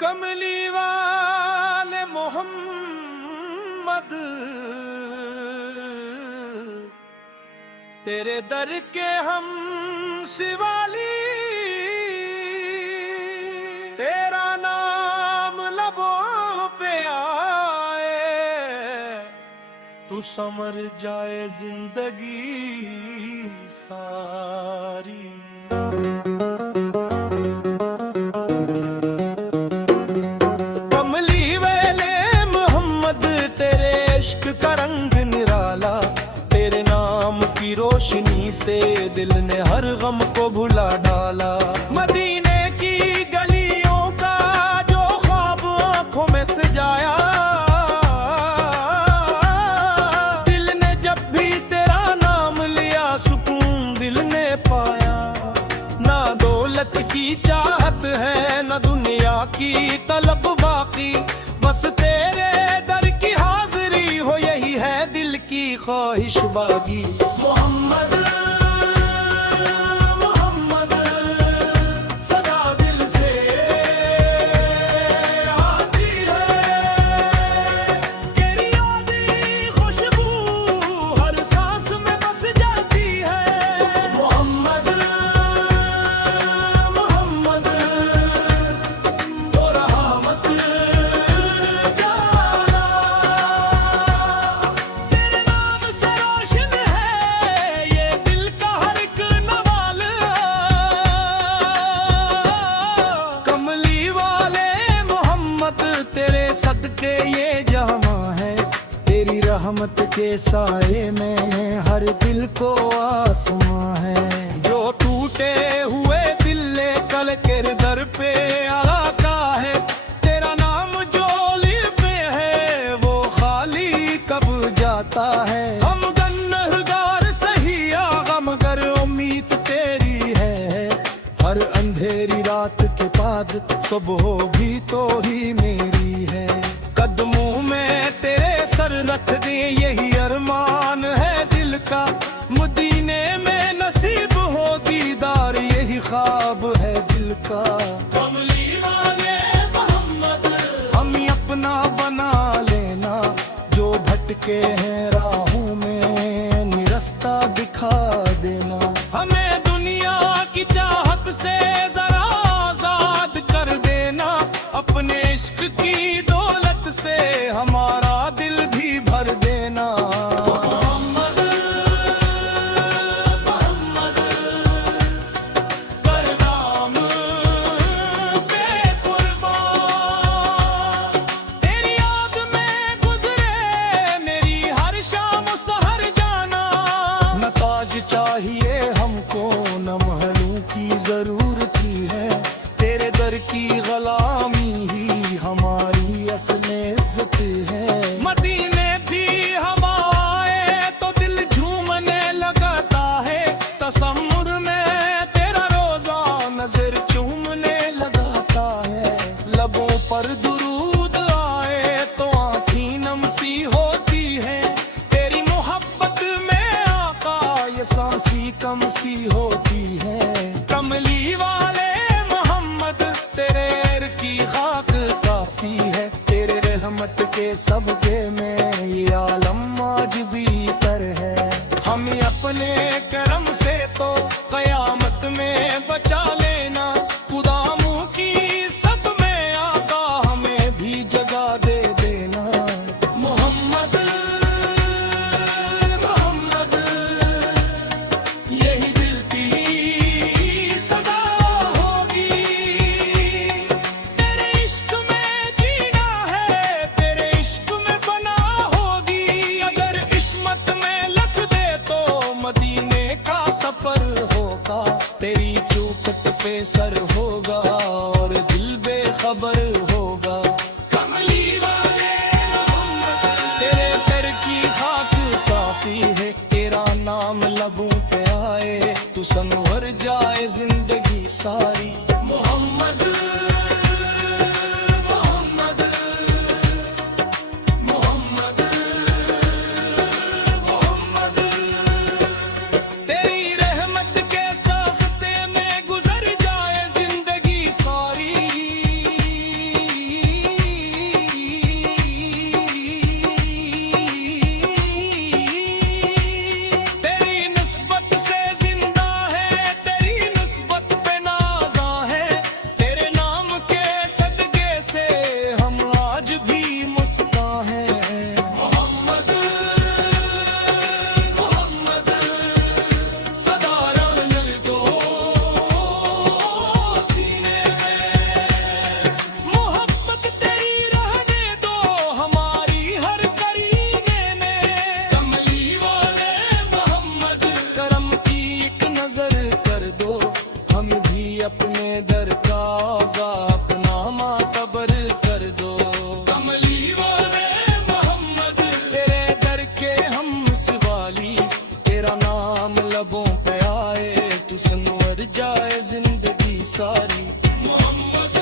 कमली वाले मोहम्मद तेरे दर के हम शिवाली, तेरा नाम लबों पे आए तू समर जाए जिंदगी सारी। कमली वाले मोहम्मद तेरे इश्क का रंग निराला, तेरे नाम की रोशनी से दिल ने हर गम को भुला डाला। मदीने की गलियों का जो ख्वाब आंखों में सजाया, दिल ने जब भी तेरा नाम लिया सुकून दिल ने पाया। ना दौलत की चाहत है ना दुनिया की तलब बाकी, बस तेरे दर की हाजिरी हो यही है दिल की ख्वाहिश बागी। मोहम्मद मोहम्मद सदा दिल से आती है, तेरी यादें खुशबू हर सांस में बस जाती है। मोहम्मद मोहम्मद तो रहमत जाला, तेरे नाम से रोशन है ये दिल का हर एक नवाल। कमली वाले मोहम्मद तेरे सदके ये जहां है, तेरी रहमत के साए में हर दिल को आसमां है। जो टूटे हुए दिल लेकर तेरे दर पे आता है, तेरा नाम जो लिपे है वो खाली कब जाता है। हम गन्नहगार सही गमगर उम्मीद तेरी है, हर अंधेरी रात के बाद सुबह भी तो ही मेरी है। कदमों में तेरे सर रख दे यही अरमान है दिल का, मदीने में नसीब हो दीदार यही ख्वाब है दिल का। कमली वाले मोहम्मद हमें अपना बना लेना, जो भटके हैं राहों में निरस्ता दिखा देना। हमें दुनिया की चाहत से जरा आजाद कर देना, अपने इश्क की दौलत से हमारा दिल भी भर देना। मोहम्मद मोहम्मद कर नाम पे कुर्बान, तेरी याद में गुजरे मेरी हर शाम सहर जाना। न ताज चाहिए हमको न महलों की जरूरत है, तेरे दर की गुलामी ही हमारी असल इज्जत है। मदीने भी हम आए तो दिल झूमने लगता है, तसम्मुर में तेरा रोजा नजर चूमने लगाता है। लबों पर दुरूद आए तो आँखें नम सी होती है, तेरी मोहब्बत में आका ये सांसी कम सी होती है। कमली वाले मोहम्मद तेरे एर की खाक काफी है, तेरे रहमत के सबके में ये आलम आज भी तर है। हम अपने करम से तो कयामत में बचा लेना, खुदामू की सब में आका हमें भी जगह दे देना। मोहम्मद मोहम्मद यही दिल की सदा होगी, तेरे इश्क में जीना है तेरे इश्क में फना होगी। अगर इस्मत में लख दे तो मदीने का सफर होगा, तेरी चौखट पे सर होगा और दिल बेखबर होगा। कमली वाले मोहम्मद तेरे दर की खाक काफी है, तेरा नाम लबों पे आए तू संवर जाए जिंदगी सारी। मोहम्मद मोहम्मद मोहम्मद मोहम्मद तेरी रहमत के साफते में गुजर जाए जिंदगी सारी। अपने दर का आगा अपना मातबर कर दो। कमली वाले मोहम्मद तेरे दर के हम सवाली, तेरा नाम लबों पे आए तो संवर जाए जिंदगी सारी। मोहम्मद